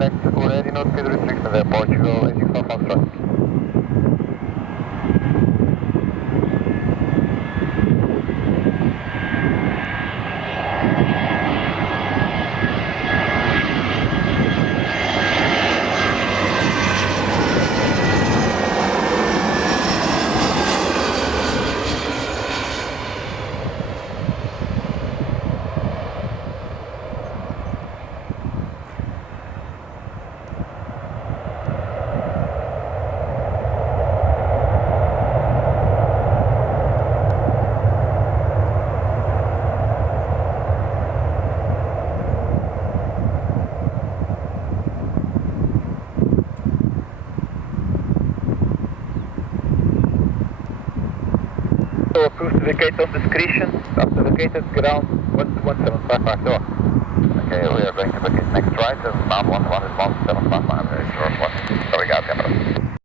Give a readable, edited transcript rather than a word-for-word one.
direct already, no speed restriction there, Portugal, 865 Foxtrot. So approved to vacate on discretion, after vacated ground 11755 door. Okay, we are going to vacate next right, and mount 11 response 75.